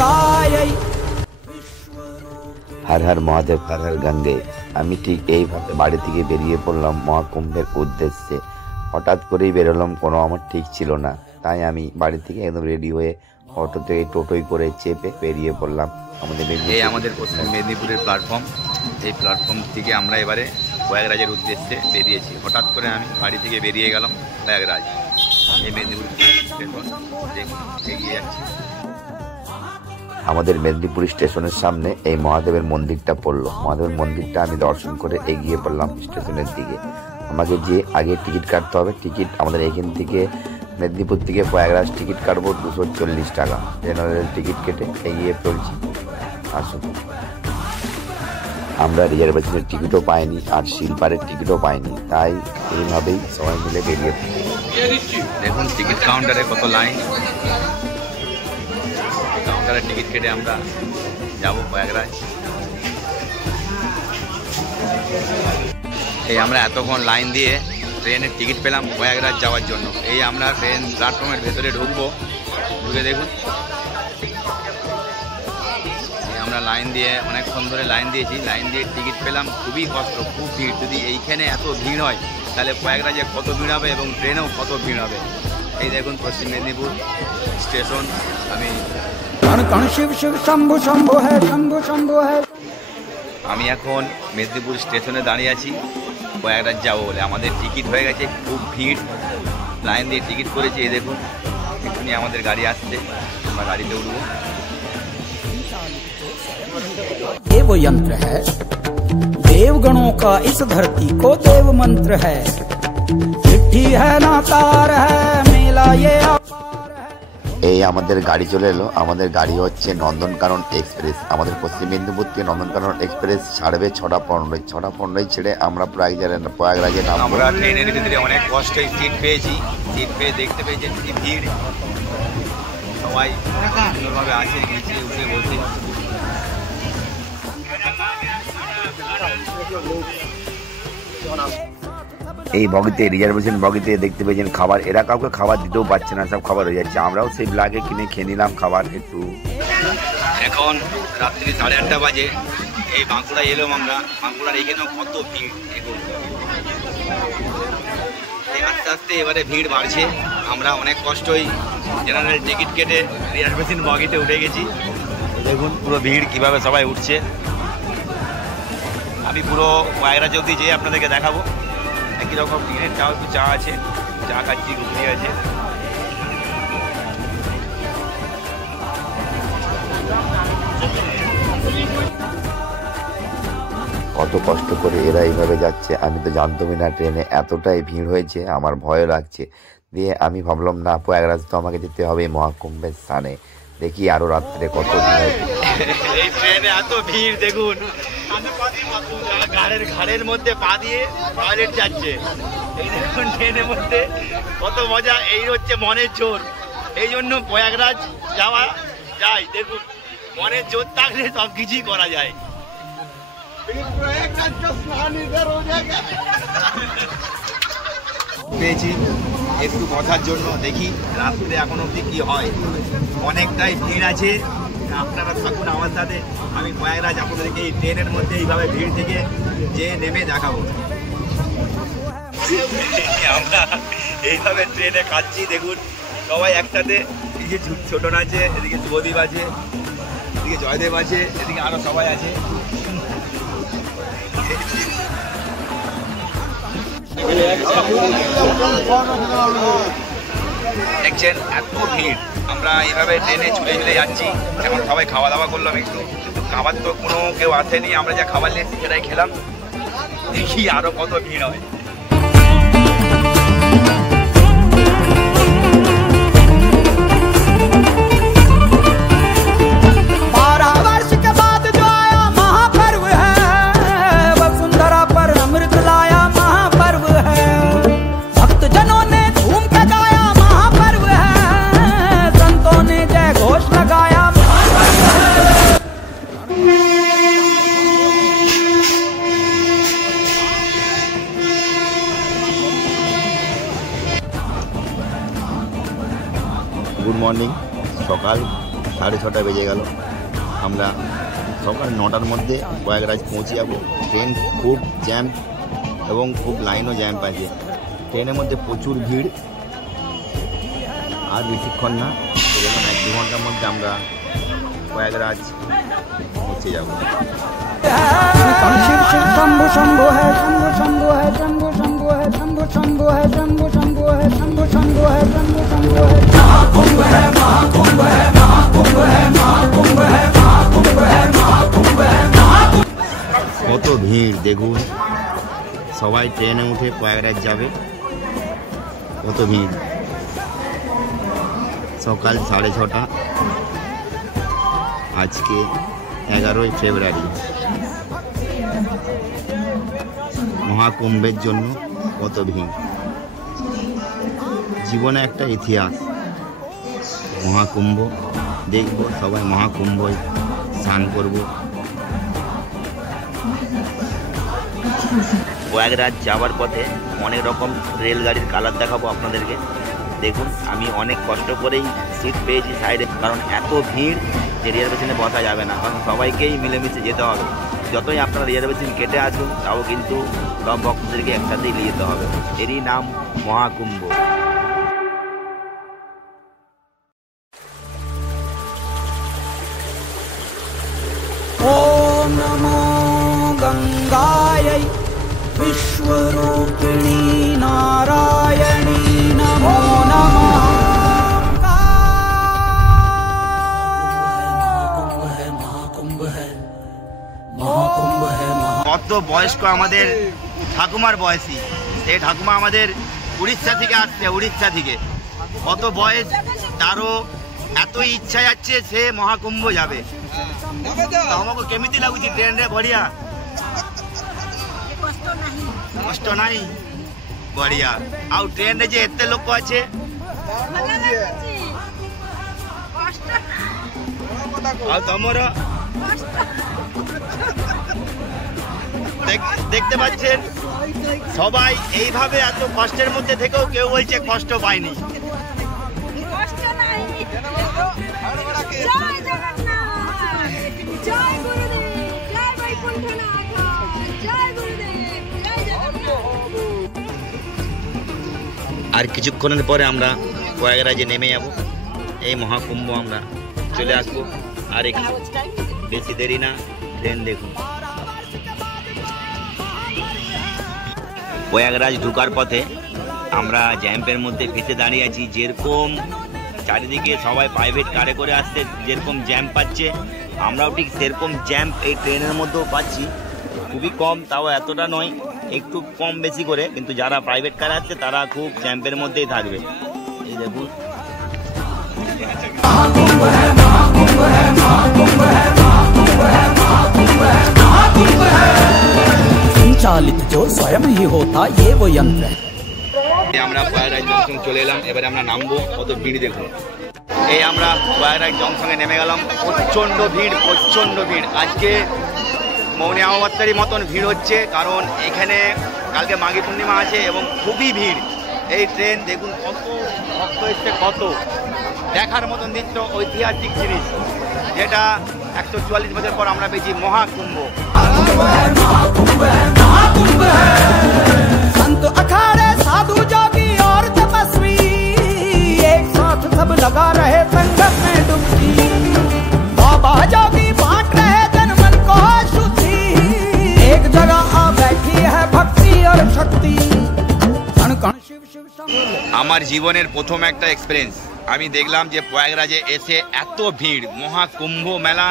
गायै। हर हर महादेव हर हर गंगे। আমি ঠিক এইভাবে বাড়ি থেকে বেরিয়ে পড়লাম মহাকুম্ভের উদ্দেশ্যে। হঠাৎ করেই বেরোলাম, কোনো আমার ঠিক ছিল না। তাই আমি বাড়ি থেকে একদম রেডি হয়ে অটো থেকে টোটোই করে চেপে বেরিয়ে পড়লাম আমাদের পশ্চিম মেদিনীপুরের প্ল্যাটফর্ম। এই প্ল্যাটফর্ম থেকে আমরা এবারে প্রয়াগরাজের উদ্দেশ্যে বেরিয়েছি। হঠাৎ করে আমি বাড়ি থেকে বেরিয়ে গেলাম প্রয়াগরাজ। এই মেদিনীপুর স্টেশন এগিয়ে যাচ্ছি। আমাদের মেদিনীপুর স্টেশনের সামনে এই মহাদেবের মন্দিরটা পড়লো। মহাদেবের মন্দিরটা আমি দর্শন করে এগিয়ে পড়লাম স্টেশনের দিকে। আমাকে যে আগে টিকিট কাটতে হবে, টিকিট আমাদের এখান থেকে মেদিনীপুর থেকে প্রয়াগরাজ টিকিট কাটবো 240 টাকা। জেনারেল টিকিট কেটে এগিয়ে চলছি। আসুন, আমরা রিজার্ভেশনের টিকিটও পাইনি আর স্লিপারের টিকিটও পাইনি, তাই এইভাবেই সবাই মিলে বেরিয়ে পড়ি। দেখুন টিকিট কাউন্টারে কত লাইন। কাউন্টারে টিকিট কেটে আমরা যাব প্রয়াগরাজ। এই আমরা এতক্ষণ লাইন দিয়ে ট্রেনের টিকিট পেলাম প্রয়াগরাজ যাওয়ার জন্য। এই আমরা ট্রেন প্ল্যাটফর্মের ভেতরে ঢুকবো। ঢুকে দেখুন আমরা লাইন দিয়ে অনেকক্ষণ ধরে লাইন দিয়েছি। লাইন দিয়ে টিকিট পেলাম, খুবই কষ্ট, খুব ভিড়। যদি এইখানে এত ভিড় হয় তাহলে প্রয়াগরাজে কত ভিড় হবে এবং ট্রেনেও কত ভিড় হবে। এই দেখুন পশ্চিম মেদিনীপুর স্টেশন। আমি এখন মেদিনীপুর স্টেশনে দাঁড়িয়ে আছি প্রয়াগরাজ যাবো বলে। আমাদের টিকিট হয়ে গেছে, খুব ভিড়, লাইন দিয়ে টিকিট করেছি। এই দেখুন এখনই আমাদের গাড়ি আসছে, আমরা গাড়িতে উঠবো। ये वो यंत्र है देवगणों का, इस धरती को देव मंत्र है। चिट्ठी है ना तार है, मेला ये এই আমাদের গাড়ি চলে এলো। আমাদের গাড়ি হচ্ছে নন্দনকানন এক্সপ্রেস। আমাদের পশ্চিম মেদিনীপুর থেকে নন্দনকানন এক্সপ্রেস ছাড়বে 6:15। 6:15 ছেড়ে আমরা প্রয়াগরাজে নামবো। আমরা ট্রেনের ভিতরে অনেক কষ্টে সিট পেয়েছি। সিট পেয়ে দেখতে পেয়েছেন কি ভিড়, সবাই সুন্দরভাবে আছে, নিচে উঠে বসে। এই বগিতে রিজার্ভেশন বগিতে দেখতে পেয়েছেন খাবার। এরা কাউকে খাবার দিতেও পারছে না, সব খাবার হয়ে যাচ্ছে। আমরাও সেই ব্লাগে কিনে খেয়ে নিলাম খাবার একটু। এখন রাত্রি 8:30 বাজে। এই বাঁকুড়া এলাম আমরা। বাঁকুড়ার এখানেও কত ভিড়। আস্তে আস্তে এবারে ভিড় বাড়ছে। আমরা অনেক কষ্টই জেনারেল টিকিট কেটে রিজার্ভেশন বগিতে উঠে গেছি। দেখুন পুরো ভিড় কিভাবে সবাই উঠছে। আমি পুরো প্রয়াগরাজ অবধি যেয়ে আপনাদেরকে দেখাবো। একই রকম ট্রেনের চাও একটু চা আছে, চা খাচ্ছি, ঘুগনি আছে। কত কষ্ট করে এরা এইভাবে যাচ্ছে, আমি তো জানতামই না ট্রেনে এতটাই ভিড় হয়েছে। আমার ভয় লাগছে। দিয়ে আমি ভাবলাম না, প্রয়াগরাজ তো আমাকে যেতে হবে মহাকুম্ভের স্থানে। দেখি আরো রাত্রে কত ভিড় হয়েছে। এই ট্রেনে এত ভিড় দেখুন, ঘাড়ের মধ্যে পা দিয়ে টয়লেট যাচ্ছে। এই দেখুন ট্রেনের মধ্যে কত মজা। এই হচ্ছে মনের জোর। এই জন্য প্রয়াগরাজ যাওয়া যায়। দেখুন মনের জোর থাকলে সব কিছুই করা যায়। পেয়েছি একটু বসার জন্য, দেখি রাত্রে এখন অবধি কি হয়। অনেকটাই ভিড় আছে, আপনারা থাকুন আমার সাথে। আমি প্রয়াগরাজ আপনাদেরকে এই ট্রেনের মধ্যে এইভাবে ভিড় থেকে যে নেমে দেখাবো। আমরা এইভাবে ট্রেনে খাচ্ছি। দেখুন সবাই একসাথে। এদিকে ছোটন আছে, এদিকে শুভদীপ আছে, এদিকে জয়দেব আছে, এদিকে আরো সবাই আছে। দেখছেন এত ভিড়। আমরা এইভাবে ট্রেনে ছুটে ছুটে যাচ্ছি। এখন সবাই খাওয়া দাওয়া করলাম একটু, কিন্তু খাবার তো কোনো কেউ আসেনি। আমরা যা খাবার নিয়েছি সেটাই খেলাম। দেখি আরো কত ভিড় হয়। Good morning. সকাল 6:30 বেজে গেল। আমরা সকাল 9টার মধ্যে প্রয়াগরাজ পৌঁছে যাবো। ট্রেন খুব জ্যাম এবং খুব লাইনও জ্যাম আছে। ট্রেনের মধ্যে প্রচুর ভিড়। আর বেশিক্ষণ না, এরকম 1-2 ঘন্টার মধ্যে আমরা প্রয়াগরাজ পৌঁছে যাবো। शिव शिव शंभु शंभु है, शंभु शंभु है, शंभु शंभु है, शंभु शंभु है, शंभु शंभु है, शंभु शंभु है, शंभु शंभु है। महाकुंभ है, महाकुंभ है, महाकुंभ है, महाकुंभ है, महाकुंभ है, महाकुंभ है। কত ভিড় দেখুন, সবাই ট্রেনে উঠে প্রয়াগরাজ যাবে। কত ভিড়। সকাল 6:30, আজকে 11ই ফেব্রুয়ারি। মহাকুম্ভের জন্য কত ভিড়। জীবনে একটা ইতিহাস, মহাকুম্ভ দেখব, সবাই মহাকুম্ভ স্নান করব। প্রয়াগরাজ যাওয়ার পথে অনেক রকম রেলগাড়ির কালার দেখাবো আপনাদেরকে। দেখুন, আমি অনেক কষ্ট করেই সিট পেয়েছি সাইডে, কারণ এত ভিড় যে রিজার্ভেশনে বসা যাবে না, কারণ সবাইকেই মিলেমিশে যেতে হবে। যতই আপনারা রিজার্ভেশন কেটে আসুন, তাও কিন্তু সব ভক্তদেরকে একসাথেই নিয়ে যেতে হবে। এরই নাম মহাকুম্ভ। ओम नमो गंगायै विश्वरूपिणी नारायणी नमो नमः। महाकुंभ है, महाकुंभ है। কত বয়স্ক আমাদের ঠাকুমার বয়সী, সেই ঠাকুমা আমাদের উড়িষ্যা থেকে আসছে, উড়িষ্যা থেকে। কত বয়স তারও, এতই ইচ্ছা যাচ্ছে সে মহাকুম্ভ যাবে। আমাকে কেমিতি লাগুଛି ট্রেନରେ? বঢ়িয়া, কষ্ট নাই, বঢ়িয়া। ଆଉ ট্ରେନରେ যে এতে লোক আছে, ଆଉ ତମର দেখতে পাচ্ছেন সবাই এইভাবে এত কষ্টের মধ্যে থেকেও কেউ বলছে কষ্ট পায়নি। আর কিছুক্ষণের পরে আমরা প্রয়াগরাজে নেমে যাব। এই মহাকুম্ভ আমরা চলে আসবো। আর একটু বেশি দেরি না, ট্রেন দেখুন। প্রয়াগরাজ ঢোকার পথে আমরা জ্যাম্পের মধ্যে ফেসে দাঁড়িয়ে আছি। যেরকম চারিদিকে সবাই প্রাইভেট কারে করে আসতে যেরকম জ্যাম্প পাচ্ছে, আমরাও ঠিক সেরকম জ্যাম্প এই ট্রেনের মধ্যেও পাচ্ছি। খুবই কম, তাও এতটা নয়, একটু কম বেশি করে, কিন্তু যারা প্রাইভেট কার আসছে তারা খুব জ্যাম্পের মধ্যেই থাকবে। এই দেখুন, संचालित जो स्वयं ही होता ये वो यंत्र है। আমরা প্রয়াগরাজ জংশন চলে এলাম। এবারে আমরা নামবো। কত ভিড় দেখুন। এই আমরা প্রয়াগরাজ জংশনে নেমে গেলাম। প্রচণ্ড ভিড়, প্রচণ্ড ভিড়। আজকে মৌনী অমাবস্যারই মতন ভিড় হচ্ছে, কারণ এখানে কালকে মাঘী পূর্ণিমা আছে এবং খুবই ভিড়। এই ট্রেন দেখুন, কত ভক্ত এসছে, কত দেখার মতন দৃশ্য, ঐতিহাসিক জিনিস, যেটা 144 বছর পর আমরা পেয়েছি মহাকুম্ভ। संत अखाड़े साधु जोगी और तपस्वी एक साथ सब लगा रहे संगत में डुबकी। बाबा जोगी बांट रहे जन मन को शुद्धि, एक जगह आ बैठी है भक्ति और शक्ति। कण कण शिव शिव शंभु। আমার জীবনের প্রথম একটা এক্সপিরিয়েন্স। আমি দেখলাম যে প্রয়াগরাজে এসে এত ভিড়, মহাকুম্ভ মেলা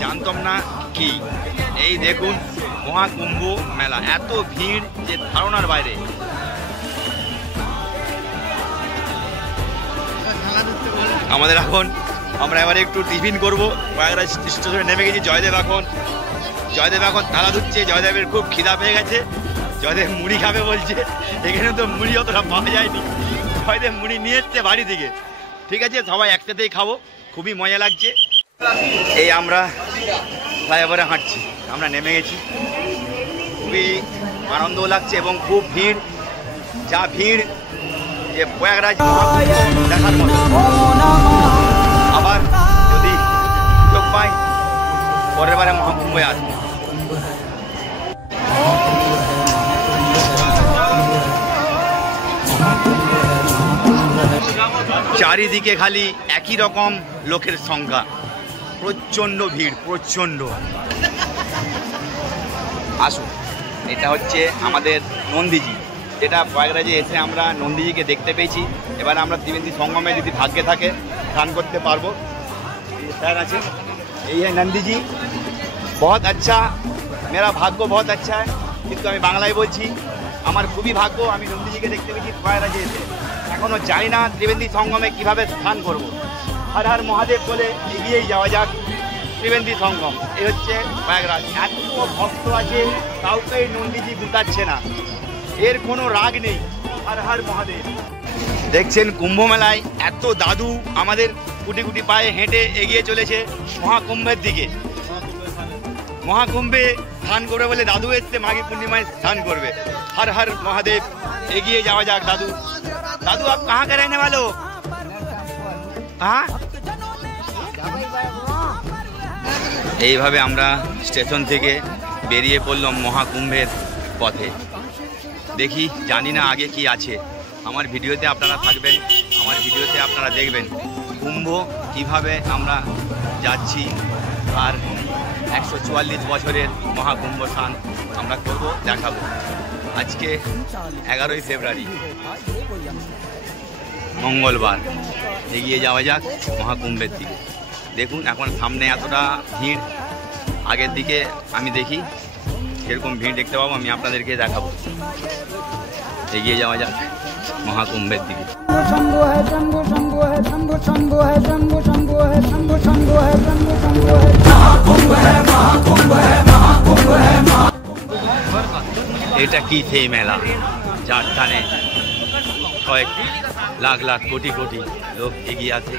জানতাম না কি। এই দেখুন মহাকুম্ভ মেলা, এত ভিড় যে ধারণার বাইরে। আমাদের এখন আমরা এবারে একটু টিফিন করবো। প্রয়াগরাজ স্টেশনে নেমে গেছি। জয়দেব এখন তালা ধুচ্ছে। জয়দেবের খুব খিদা পেয়ে গেছে। জয়দেব মুড়ি খাবে বলছে। এখানে তো মুড়ি অতটা পাওয়া যায়নি। জয়দেব মুড়ি নিয়ে এসছে বাড়ি থেকে। ঠিক আছে, সবাই একসাথেই খাবো, খুবই মজা লাগছে। এই আমরা ফ্লাইওভারে হাঁটছি, আমরা নেমে গেছি। খুবই আনন্দও লাগছে এবং খুব ভিড়, যা ভিড় যে প্রয়াগরাজ দেখার মতো। আবার পাই পরের বারে মহাকুম্ভে আসবো। চারিদিকে খালি একই রকম লোকের সংখ্যা, প্রচণ্ড ভিড়, প্রচণ্ড। আসুন, এটা হচ্ছে আমাদের নন্দীজি, যেটা প্রয়াগরাজে এসে আমরা নন্দীজিকে দেখতে পেয়েছি। এবার আমরা ত্রিবেণী সঙ্গমে যদি ভাগ্যে থাকে স্নান করতে পারবো। স্যার আছে, এই হ্যাঁ নন্দী জি, বহুত আচ্ছা, মেরা ভাগ্য বহুত আচ্ছা है। কিন্তু আমি বাংলায় বলছি, আমার খুবই ভাগ্য আমি নন্দীজিকে দেখতে পেয়েছি প্রয়াগরাজে এসে। এখনও জানি না ত্রিবেণী সঙ্গমে কীভাবে স্নান করব। হর হর মহাদেব বলে এগিয়েই যাওয়া যাক ত্রিবেণী সঙ্গম। এই হচ্ছে প্রয়াগরাজ। এত ভক্ত আছে, কাউকে নন্দীজি গুটাচ্ছে না, এর কোনো রাগ নেই। হর হর মহাদেব। দেখছেন কুম্ভ মেলায় এত দাদু আমাদের কুটি কুটি পায়ে হেঁটে এগিয়ে চলেছে মহাকুম্ভের দিকে। মহাকুম্ভে স্নান করবে বলে দাদু এসছে, মাঘী পূর্ণিমায় স্নান করবে। হর হর মহাদেব, এগিয়ে যাওয়া যাক। দাদু, দাদু আপ কাহা কে रहने वाले हो? এইভাবে আমরা স্টেশন থেকে বেরিয়ে পড়লাম মহাকুম্ভের পথে। দেখি, জানি না আগে কি আছে। আমার ভিডিওতে আপনারা থাকবেন, আমার ভিডিওতে আপনারা দেখবেন কুম্ভ কিভাবে আমরা যাচ্ছি। আর 144 বছরের মহাকুম্ভ স্নান আমরা করব, দেখাবো। আজকে 11ই ফেব্রুয়ারি, মঙ্গলবার। এগিয়ে যাওয়া যাক মহাকুম্ভের দিকে। দেখুন এখন সামনে এতটা ভিড়, আগের দিকে আমি দেখি সেরকম ভিড় দেখতে পাবো, আমি আপনাদেরকে দেখাবো। এগিয়ে যাওয়া যাক মহাকুম্ভের দিকে। এটা কি সেই মেলা যার টানে কয়েক লাখ লাখ কোটি কোটি লোক এগিয়ে আছে,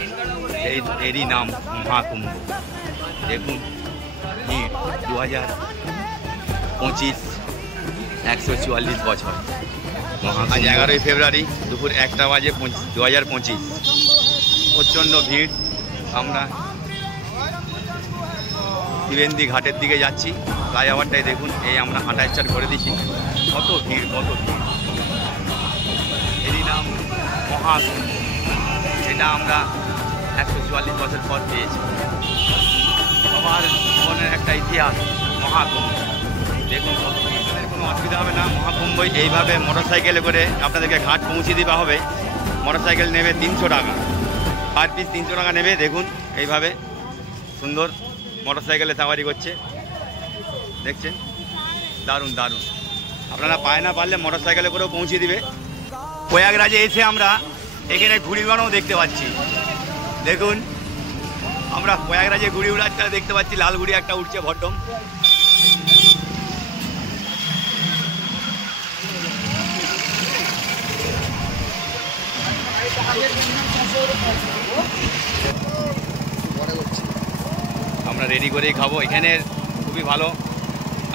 এরই নাম মহাকুম্ভ। দেখুন ভিড় 2025, 144 বছর। আজ 11ই ফেব্রুয়ারি, দুপুর 1টা বাজে 2025। প্রচণ্ড ভিড়। আমরা ত্রিবেণী ঘাটের দিকে যাচ্ছি। ফ্লাইওভারটাই দেখুন, এই আমরা হাঁটা স্টার্ট করে দিচ্ছি। কত ভিড়, কত ভিড়। এরই নাম মহাকুম্ভ, যেটা আমরা 144 বছর পর পেয়েছি। সবার জীবনের একটা ইতিহাস মহাকুম্ভ। দেখুন কত ভিড়, কোনো অসুবিধা হবে না। মহাকুম্ভ এইভাবে মোটরসাইকেলে করে আপনাদেরকে ঘাট পৌঁছে দেওয়া হবে। মোটরসাইকেল নেবে 300 টাকা, পার পিস 300 টাকা নেবে। দেখুন এইভাবে সুন্দর মোটরসাইকেলে সাওয়ারি করছে, দেখছেন, দারুণ দারুণ। আপনারা পায় না পারলে মোটরসাইকেলে করেও পৌঁছে দিবে। প্রয়াগরাজে এসে আমরা এখানে ঘুড়ি উড়ানো দেখতে পাচ্ছি। দেখুন আমরা প্রয়াগরাজে ঘুড়ি উড়াচ্ছি, দেখতে পাচ্ছি লাল ঘুড়ি একটা উঠছে ভট্টম। আমরা রেডি করেই খাবো। এখানে খুবই ভালো,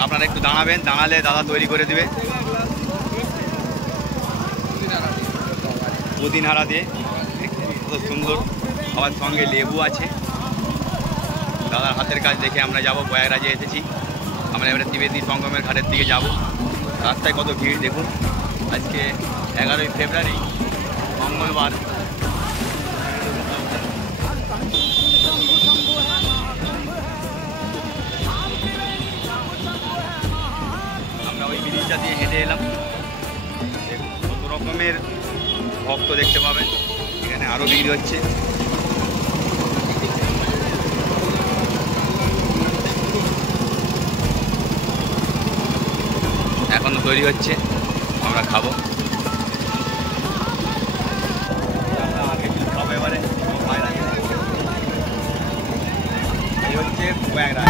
আপনারা একটু দাঁড়াবেন, দাঁড়ালে দাদা তৈরি করে দেবে পুদিনারা দিয়ে, কত সুন্দর। আমার সঙ্গে লেবু আছে। দাদার হাতের কাজ দেখে আমরা যাব। প্রয়াগরাজে এসেছি আমরা, এবারে ত্রিবেণী সঙ্গমের ঘাটের দিকে যাব। রাস্তায় কত ভিড় দেখুন। আজকে 11ই ফেব্রুয়ারি, মঙ্গলবার। আমরা ওই ব্রিজটা দিয়ে হেঁটে এলাম। দেখুন কত রকমের ভক্ত দেখতে পাবেন। এখানে আরও ভিড় হচ্ছে। এখনো তৈরি হচ্ছে, আমরা খাবো। আগে খাবো এবারে। এই হচ্ছে প্রয়াগরাজ।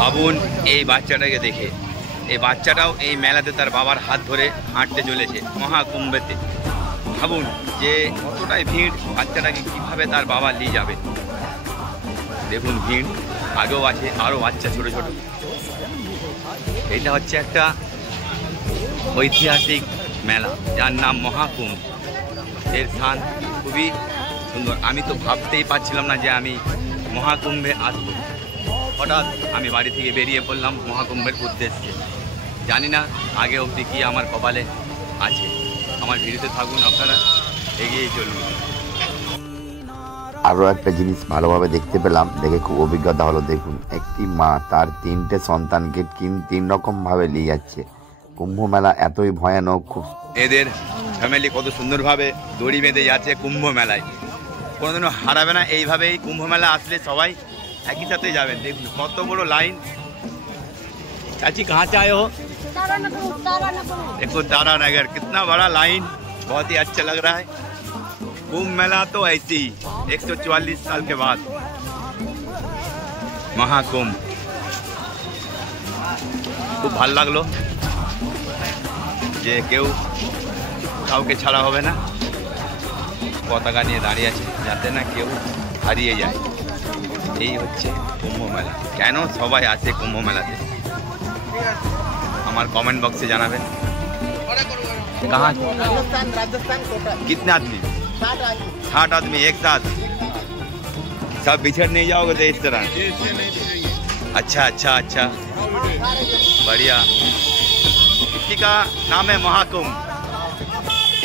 ভাবুন এই বাচ্চাটাকে দেখে, এই বাচ্চাটাও এই মেলাতে তার বাবার হাত ধরে হাঁটতে চলেছে মহাকুম্ভেতে। ভাবুন যে কতটাই ভিড়, বাচ্চাটাকে কিভাবে তার বাবা নিয়ে যাবে। দেখুন ভিড় আগেও আছে, আরও বাচ্চা ছোট ছোট। এটা হচ্ছে একটা ঐতিহাসিক মেলা, যার নাম মহাকুম্ভ। এর স্থান খুবই সুন্দর। আমি তো ভাবতেই পারছিলাম না যে আমি মহাকুম্ভে আসবো। হঠাৎ আমি বাড়ি থেকে বেরিয়ে পড়লাম মহাকুম্ভের উদ্দেশ্যে। জানি না আগে অবধি কি আমার কপালে আছে। আমার ভিডিওতে থাকুন, আপনারা এগিয়ে চলুন। আরও একটা জিনিস ভালোভাবে দেখতে পেলাম, দেখে খুব অভিজ্ঞতা হলো। দেখুন, একটি মা তার 3টে সন্তানকে 3 রকমভাবে নিয়ে যাচ্ছে। কুম্ভ মেলা এতই ভয়ানক, খুব এদের ফ্যামিলি কত সুন্দরভাবে দড়ি বেঁধে যাচ্ছে কুম্ভ মেলায়। কোনোদিনও হারাবে না। এইভাবেই কুম্ভ মেলা আসলে সবাই একই সাথে যাবেন। দেখুন কত বড় লাইন। चाची कहाँ से आए हो? देखो तारा नगर, कितना बड़ा लाइन, बहुत ही अच्छा लग रहा है। कुंभ मेला तो ऐसी 144 साल के बाद महाकुंभ। খুব ভালো লাগলো যে কেউ কাউকে ছাড়া হবে না, পতাকা নিয়ে দাঁড়িয়ে আছে যাতে না কেউ হারিয়ে যায়। এই হচ্ছে কুম্ভ মেলা। কেন সবাই আসে কুম্ভ মেলাতে আমার কমেंट बॉक्स से জানাবেন। कहाँ? राजस्थान कोटा। कितने आदमी? 60 आदमी एक साथ। सब बिछड़ नहीं जाओगे तो इस तरह? अच्छा अच्छा अच्छा, बढ़िया। इसी का नाम है महाकुंभ।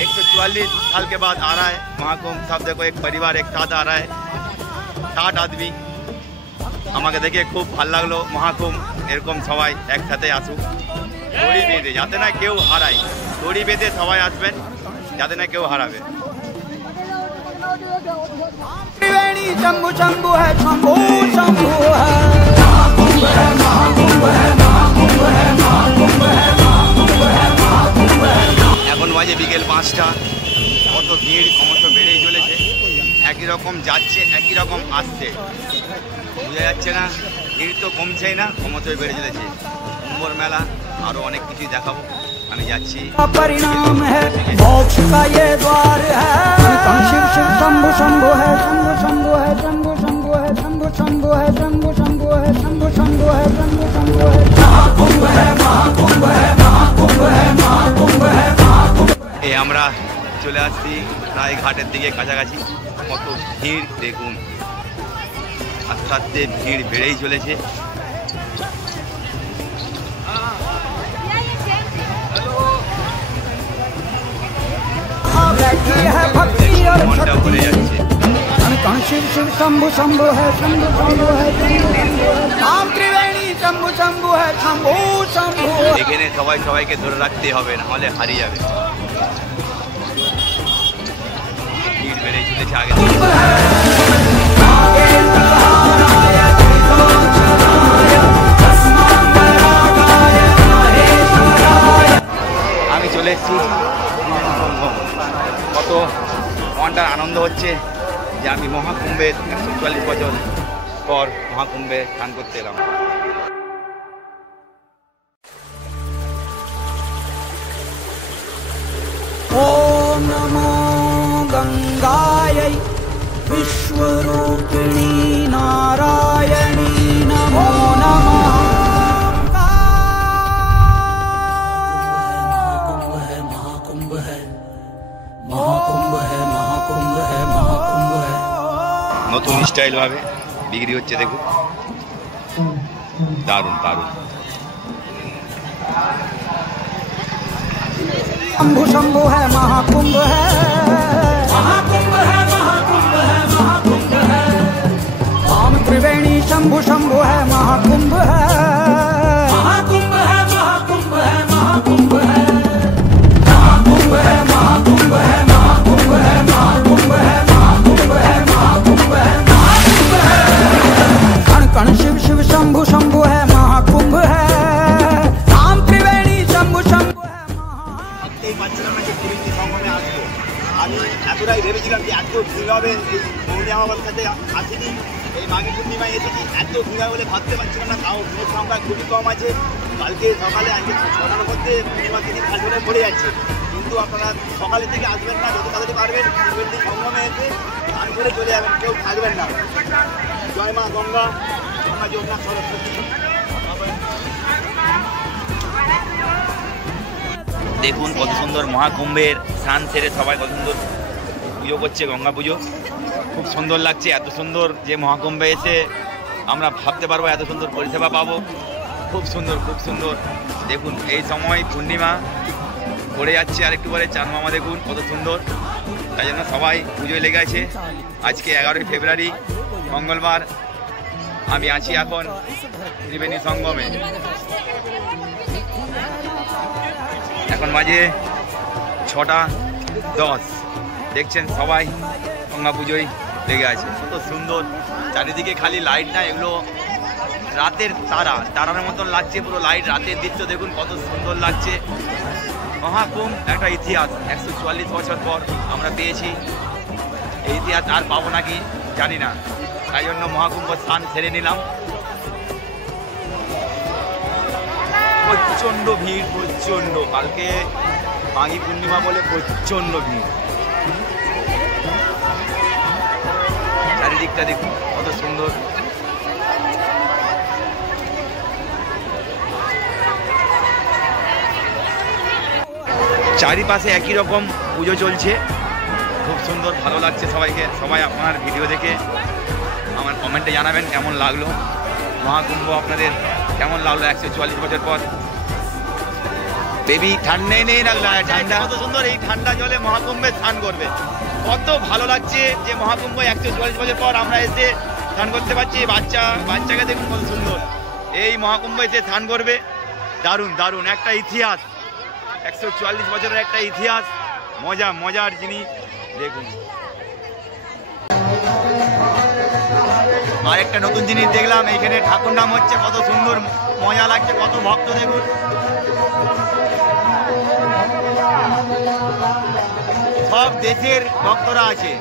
144 साल के बाद आ रहा है महाकुंभ। सब देखो एक परिवार एक साथ आ रहा है, 60 आदमी। আমাকে দেখে খুব ভালো লাগলো। মহাকুম্ভ এরকম সবাই একসাথে আসুক, দড়ি বেঁধে, যাতে না কেউ হারায়। দড়ি বেঁধে সবাই আসবেন, যাতে না কেউ হারাবে। त्रिवेणी शंभु शंभु है, शंभु शंभु है। এখন বাজে বিকেল 5টা। কত ভিড় ক্রমশ বেড়েই চলেছে। একই রকম যাচ্ছে, একই রকম আসছে, বোঝা যাচ্ছে না। ভিড় তো কমছেই না, ক্রমশই বেড়ে চলেছে। কুম্ভর মেলা আরো অনেক কিছুই দেখাবো। আমি যাচ্ছি। परिणाम है मोक्ष का ये द्वार है। शिव शिव शंभु शंभु है, शंभु शंभु है, शंभु शंभु है, शंभु शंभु है, शंभु शंभु है, शंभु शंभु है, शंभु शंभु है। महाकुंभ है, महाकुंभ है, महाकुंभ है, महाकुंभ है, महाकुंभ। এই আমরা চলে আসছি প্রায় ঘাটের দিকে কাছাকাছি। কত ভিড় দেখুন, আস্তে আস্তে ভিড় বেড়েই চলেছে। बैठी है भक्ति और মনটা ভরে যাচ্ছে। कण शिव शिव शंभु शंभु है, शंभु शंभु है, शंभु शंभु है। नाम त्रिवेणी शंभु शंभु है, शंभु शंभु है। এখানে সবাই সবাইকে ধরে রাখতে হবে, নাহলে হারিয়ে যাবে। ভিড় বেড়েই চলেছে আগে থেকে। আমি চলে এসেছি। কত মনটার আনন্দ হচ্ছে যে আমি মহাকুম্ভের 144 বছর পর মহাকুম্ভে স্নান করতে এলাম। ओम नमो गंगायै विश्वरूपिणी नारायणी नमो नमः। महाकुंभ है, महाकुंभ है, महाकुंभ है, महाकुंभ है, महाकुंभ है। নতুন স্টাইল ভাবে বিক্রি হচ্ছে, দেখুন দারুণ দারুণ। शंभु शंभु है, महाकुंभ है, महाकुंभ है, महाकुंभ है, महाकुंभ है। नाम त्रिवेणी शंभु शंभु है, महाकुंभ है, महाकुंभ है, महाकुंभ है, महाकुंभ है, महाकुंभ है, महाकुंभ है, महाकुंभ है, महाकुंभ है, महाकुंभ है, महाकुंभ है, महाकुंभ है। कण कण शिव शिव शंभु शंभु है, महाकुंभ है। नाम त्रिवेणी शंभु शंभु है। পাচ্ছিলাম না যে ত্রিবেণী সঙ্গমে আসবো। আমি এতটাই ভেবেছিলাম যে এত ভিড় হবে, এই মৌনি অমাবস্যাতে আসিনি, এই মাঘী পূর্ণিমায় এসেছি, এত ভিড় বলে ভাবতে পারছিলাম না। তাও ভিড়ের সংখ্যা খুবই কম আছে। কালকে সকালে আজকে 6টার মধ্যে পূর্ণিমা তিথি খাজনে পড়ে যাচ্ছে। কিন্তু আপনারা সকালে থেকে আসবেন না, যত তাড়াতাড়ি পারবেন ত্রিবেণী সঙ্গমে এসে স্নান করে চলে যাবেন, কেউ থাকবেন না। জয় মা গঙ্গা, মা যমুনা, সরস্বতী। দেখুন কত সুন্দর মহাকুম্ভের স্নান সেরে সবাই কত সুন্দর পুজো করছে, গঙ্গা পুজো। খুব সুন্দর লাগছে, এত সুন্দর যে মহাকুম্ভে এসে আমরা ভাবতে পারবো এত সুন্দর পরিষেবা পাবো। খুব সুন্দর, খুব সুন্দর। দেখুন এই সময় পূর্ণিমা পড়ে যাচ্ছে, আর একটু পরে চাঁদ মামা দেখুন কত সুন্দর। তাই জন্য সবাই পুজোয় লেগে আছে। আজকে 11ই ফেব্রুয়ারি মঙ্গলবার। আমি আছি এখন ত্রিবেণী সঙ্গমে। এখন বাজে 6:10। দেখছেন সবাই গঙ্গা পুজোয় লেগে আছে। কত সুন্দর চারিদিকে, খালি লাইট না, এগুলো রাতের তারার মতন লাগছে, পুরো লাইট রাতের দৃশ্য। দেখুন কত সুন্দর লাগছে। মহাকুম্ভ একটা ইতিহাস, 144 বছর পর আমরা পেয়েছি। এই ইতিহাস আর পাবো নাকি জানি না, তাই জন্য মহাকুম্ভ স্নান সেরে নিলাম। প্রচণ্ড ভিড়, প্রচণ্ড। কালকে মাঘী পূর্ণিমা বলে প্রচণ্ড ভিড়। চারিদিকটা দেখুন কত সুন্দর। চারিপাশে একই রকম পুজো চলছে, খুব সুন্দর, ভালো লাগছে সবাইকে। সবাই আপনার ভিডিও দেখে আমার কমেন্টে জানাবেন কেমন লাগলো মহাকুম্ভ, আপনাদের কেমন লাগলো 144 বছর পর। বেবি ঠান্ডাই নেই লাগলো, ঠান্ডা কত সুন্দর। এই ঠান্ডা জলে মহাকুম্ভে স্নান করবে, কত ভালো লাগছে যে মহাকুম্ভ 144 বছর পর আমরা এসে স্নান করতে পারছি। বাচ্চাকে দেখুন কত সুন্দর, এই মহাকুম্ভ এসে স্নান করবে। দারুণ দারুণ একটা ইতিহাস, 144 বছরের একটা ইতিহাস, মজার জিনিস। দেখুন আর একটা নতুন জিনিস দেখলাম, এইখানে ঠাকুর নাম হচ্ছে, কত সুন্দর, মজা লাগছে। কত ভক্ত দেখুন, সব দেশের ভক্তরা আছে।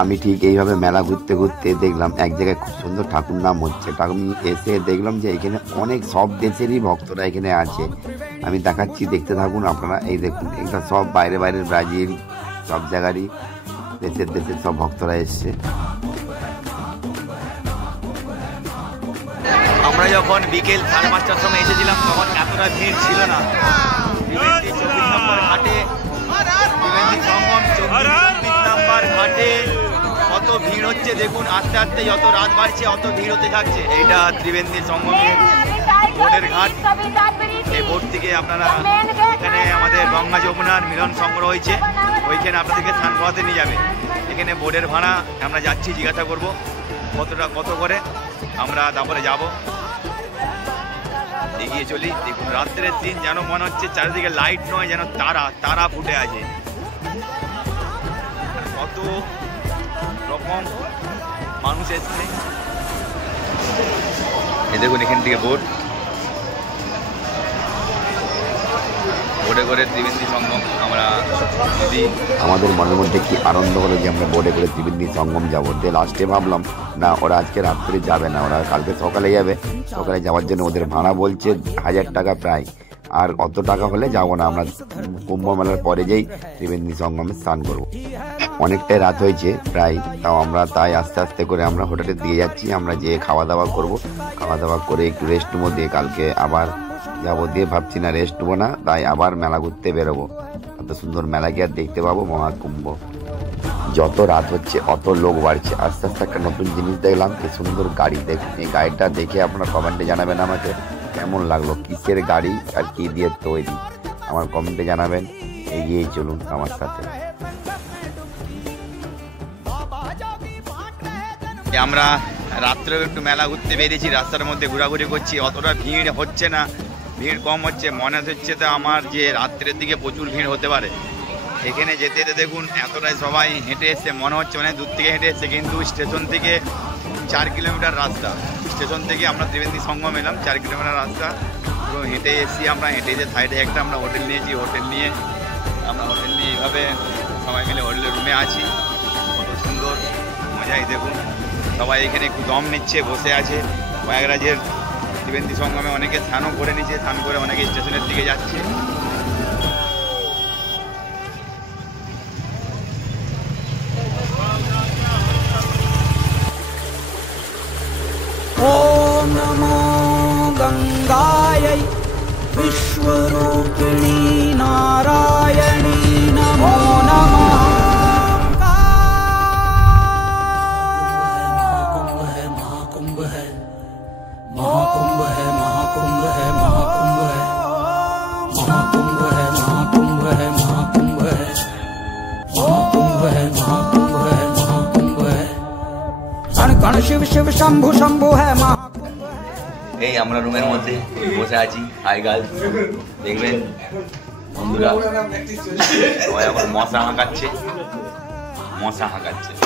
আমি ঠিক এইভাবে মেলা ঘুরতে ঘুরতে দেখলাম এক জায়গায় খুব সুন্দর ঠাকুর নাম হচ্ছে। আমি এসে দেখলাম যে এখানে অনেক সব দেশেরই ভক্তরা এখানে আছে। আমি দেখাচ্ছি, দেখতে থাকুন আপনারা। এই দেখুন, এটা সব বাইরের ব্রাজিল, সব জায়গারই দেশের সব ভক্তরা এসছে। আমরা যখন বিকেল 5:30টার সময় এসেছিলাম তখন এতটা ভিড় ছিল না। ত্রিবেণী 24 নম্বর ঘাটে, ত্রিবেণী সঙ্গম 24 নম্বর ঘাটে কত ভিড় হচ্ছে দেখুন। আস্তে আস্তে যত রাত বাড়ছে অত ভিড় হতে থাকছে। এইটা ত্রিবেণী সঙ্গমের বোটের ঘাট। এই বোট থেকে আপনারা এখানে আমাদের গঙ্গা যমুনার মিলন সংগ্রহ হয়েছে, ওইখানে আপনাদেরকে স্নান করাতে নিয়ে যাবে। এখানে বোটের ভাড়া আমরা যাচ্ছি, জিজ্ঞাসা করব কত করে, আমরা তারপরে যাব। এগিয়ে চলি। দেখুন রাত্রের দিন যেন মনে হচ্ছে চারিদিকে লাইট নয়, যেন তারা ফুটে আছে। কত রকম মানুষ এসছে। এই দেখুন এখান থেকে বোটে করে ত্রিবেণী সঙ্গম আমরা যদি আমাদের মনের মধ্যে কি আনন্দ হলো যে আমরা বোটে করে ত্রিবেণী সঙ্গম যাবো। দিয়ে লাস্টে ভাবলাম না, ওরা আজকে রাত্রে যাবে না, ওরা কালকে সকালে যাবে। সকালে যাওয়ার জন্য ওদের ভাড়া বলছে 1000 টাকা প্রায়, আর অত টাকা হলে যাবো না। আমরা কুম্ভ মেলার পরে যেই ত্রিবেণী সঙ্গমে স্নান করবো। অনেকটাই রাত হয়েছে প্রায়, তাই আস্তে আস্তে করে আমরা হোটেলে দিয়ে যাচ্ছি। আমরা যেয়ে খাওয়া দাওয়া করবো, খাওয়া দাওয়া করে একটু রেস্ট নেবো, দিয়ে কালকে আবার যাবো। দিয়ে ভাবছি না রেস্ট নেবো না, তাই আবার মেলা ঘুরতে বেরোবো। এত সুন্দর মেলাকে আর দেখতে পাবো মহাকুম্ভ। যত রাত হচ্ছে অত লোক বাড়ছে। আস্তে আস্তে একটা নতুন জিনিস দেখলাম, কি সুন্দর গাড়ি। দেখুন এই গাড়িটা দেখে আপনারা কমেন্টে জানাবেন আমাকে কেমন লাগলো, কিসের গাড়ি আর কি দিয়ে তৈরি, আমার কমেন্টে জানাবেন। এগিয়ে চলুন আমার সাথে। আমরা রাত্রেও একটু মেলা ঘুরতে বেরিয়েছি, রাস্তার মধ্যে ঘোরাঘুরি করছি। অতটা ভিড় হচ্ছে না, ভিড় কম হচ্ছে। মনে হচ্ছে তো আমার যে রাত্রের দিকে প্রচুর ভিড় হতে পারে। এখানে যেতে যেতে দেখুন এতটাই সবাই হেঁটে এসছে, মনে হচ্ছে অনেক দূর থেকে হেঁটে এসছে, কিন্তু স্টেশন থেকে 4 কিলোমিটার রাস্তা। স্টেশন থেকে আমরা ত্রিবেণী সঙ্গম এলাম, 4 কিলোমিটার রাস্তা পুরো হেঁটে এসেছি। আমরা হেঁটে এসে সাইডে একটা আমরা হোটেল নিয়েছি, হোটেল নিয়ে এইভাবে সবাই মিলে হোটেলের রুমে আছি। কত সুন্দর মজাই দেখুন, সবাই এখানে একটু দম নিচ্ছে, বসে আছে। প্রয়াগরাজের ত্রিবেণী সঙ্গমে অনেকে স্নানও করে নিচ্ছে, স্নান করে অনেকে স্টেশনের দিকে যাচ্ছে। शिव शंभु शंभु है महा। এই আমরা রুমের মধ্যে বসে আছি, হাই গার্লস। দেখবেন বন্ধুরা সবাই এখন মশা হাঁকাচ্ছে।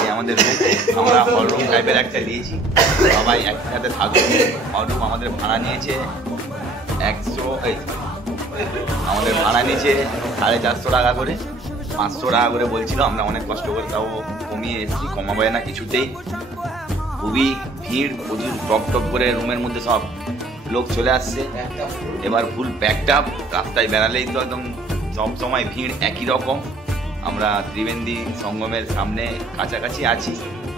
এই আমাদের রুম, আমরা হল রুম টাইপের একটা দিয়েছি, সবাই একসাথে থাকবো। হল রুম আমাদের ভাড়া নিয়েছে 450 টাকা করে, 500 টাকা করে বলছিল। আমরা অনেক কষ্ট করে তাও কমিয়ে এসেছি, কমাবে না কিছুতেই। খুবই ভিড়, প্রচুর টপ করে রুমের মধ্যে সব লোক চলে আসছে। এবার ফুল প্যাকড আপ, রাস্তায় বেড়ালেই তো একদম সব সময় ভিড় একই রকম। আমরা ত্রিবেণী সঙ্গমের সামনে কাছাকাছি আছি,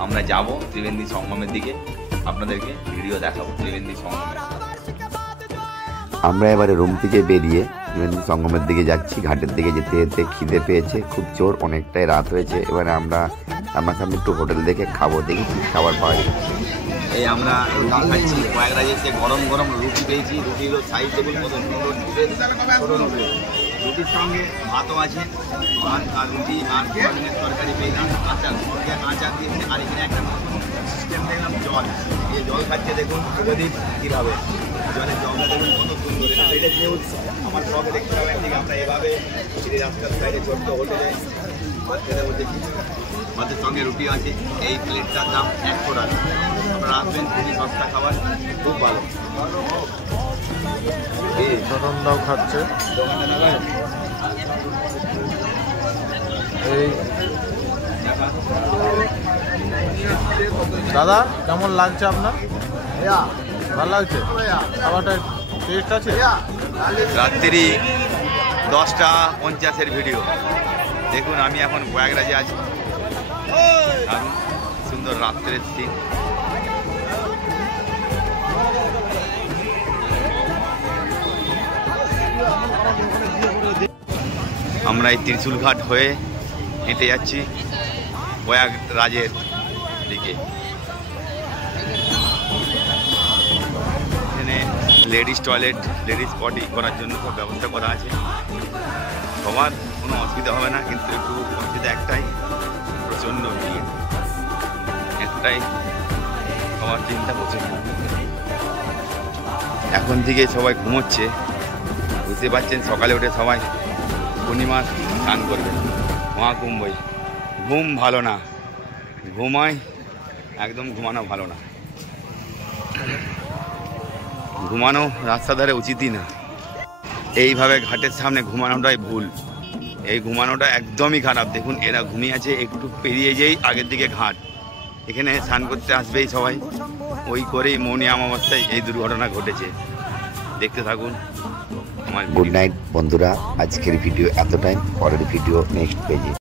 আমরা যাব ত্রিবেণী সঙ্গমের দিকে, আপনাদেরকে ভিডিও দেখাবো ত্রিবেণী সঙ্গমের। আমরা এবারে রুম থেকে বেরিয়ে ত্রিবেণী সঙ্গমের দিকে যাচ্ছি। ঘাটের দিকে যেতে যেতে খিদে পেয়েছে খুব জোর, অনেকটাই রাত হয়েছে। এবারে আমরা সামনাসামনি একটু হোটেল দেখে খাবো, দেখি কি খাবার পাওয়া যায়। এই আমরা রুটি খাচ্ছি, কয়েকটা যেতে গরম গরম রুটি পেয়েছি। রুটিগুলো সাইজ দেখুন কত সুন্দর, রুটির সঙ্গে ভাতও আছে, ভাত আর রুটি আর সোয়াবিনের তরকারি পেলাম, আচার আচার দিয়েছে। আর এখানে একটা নতুন সিস্টেম দেখলাম, জল। এই জল খাচ্ছে দেখুন প্রদীপ কীভাবে, জলের জলটা দেখুন কত সুন্দর। এটা নিউজ আমার সবে দেখতে পাবেন। ঠিক আমরা এভাবে রাস্তার সাইডে ছোট্ট হোটেলে বাচ্চাদের মধ্যে ভাতের সঙ্গে রুটি আছে। এই প্লেটটার দাম 100 টাকা। আপনারা আসবেন, খুবই সস্তা খাবার, খুব ভালো। দাও খাচ্ছে এই দাদা, কেমন লাগছে আপনার? ভালো লাগছে খাবারটা, টেস্ট আছে। রাত্রি 10:50 ভিডিও দেখুন। আমি এখন প্রয়াগরাজে আছি, দারুণ সুন্দর রাত্রের দিন। আমরা এই ত্রিশুল ঘাট হয়ে হেঁটে যাচ্ছি প্রয়াগরাজের দিকে। এখানে লেডিস টয়লেট, লেডিস পটি করার জন্য সব ব্যবস্থা করা আছে। সবার কোনো অসুবিধা হবে না, কিন্তু একটু অসুবিধা একটাই, প্রচণ্ড ভিড়। একটাই সবার চিন্তা প্রচণ্ড। এখন থেকে সবাই ঘুমোচ্ছে, বুঝতে পারছেন। সকালে উঠে সবাই পূর্ণিমার স্নান করবে, মহাকুম্ভই। ঘুম ভালো না, ঘুমায় একদম, ঘুমানো ভালো না। ঘুমানো রাস্তা ধারে উচিতই না। এইভাবে ঘাটের সামনে ঘুমানোটাই ভুল, এই ঘুমানোটা একদমই খারাপ। দেখুন এরা ঘুমিয়ে আছে, একটু পেরিয়ে যেই আগের দিকে ঘাট, এখানে স্নান করতে আসবেই সবাই। ওই করেই মৌনী অমাবস্যায় এই দুর্ঘটনা ঘটেছে। দেখতে থাকুন আমার। গুড নাইট বন্ধুরা, আজকের ভিডিও এতটাই। পরের ভিডিও নেক্সট পেজে।